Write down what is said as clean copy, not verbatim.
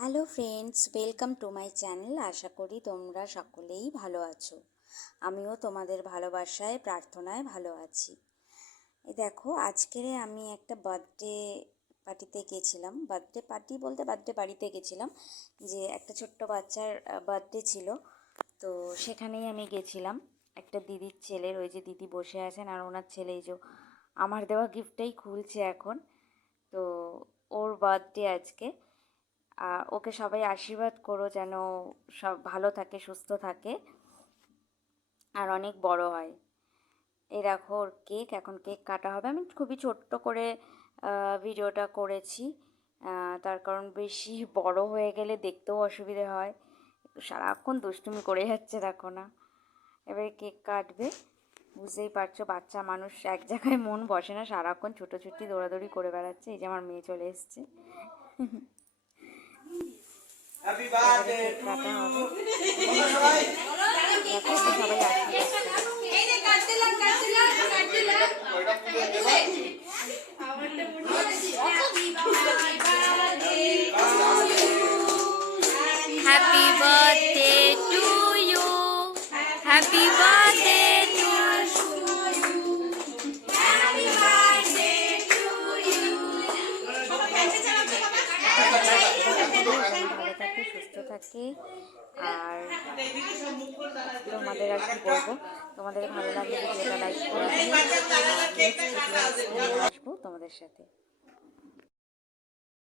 Hello friends, welcome to my channel. আশা করি তোমরা সকলেই ভালো আছো। আমিও তোমাদের ভালোবাসায় প্রার্থনায় ভালো আছি। এই দেখো, আজকে আমি একটা বার্থডে পার্টিতে গেছিলাম। বার্থডে পার্টি বলতে বার্থডে বাড়িতে গেছিলাম, যে একটা ছোট্ট বাচ্চার বার্থডে ছিল। তো সেখানেই আমি গেছিলাম। একটা দিদির ছেলের, ওই যে দিদি বসে আছেন আর ওনার ছেলে এই যে আমার দেওয়া গিফটটাই খুলছে এখন। তো ওর বার্থডে আজকে। ওকে সবাই আশীর্বাদ করো যেন সব ভালো থাকে, সুস্থ থাকে আর অনেক বড় হয়। এই দেখো ওর কেক, এখন কেক কাটা হবে। আমি খুবই ছোট্ট করে ভিডিওটা করেছি, তার কারণ বেশি বড় হয়ে গেলে দেখতেও অসুবিধে হয়। সারাক্ষণ দুষ্টুমি করে যাচ্ছে, দেখো না। এবারে কেক কাটবে। বুঝতেই পারছো, বাচ্চা মানুষ এক জায়গায় মন বসে না, সারাক্ষণ ছোটোছুটি দৌড়াদৌড়ি করে বেড়াচ্ছে। এই যে আমার মেয়ে চলে এসছে। Happy birthday to you. সবাই দেখো সবাই আসবে। এই যে কাটছিলাম happy birthday to you, happy birthday to you, happy birthday to you. ভালো থাকে, সুস্থ থাকে। আর তোমাদের আর কি বলবো, তোমাদের ভালো লাগলে ভিডিওটা লাইক করে দিও। নেক্সট ভিডিও আসবো তোমাদের সাথে।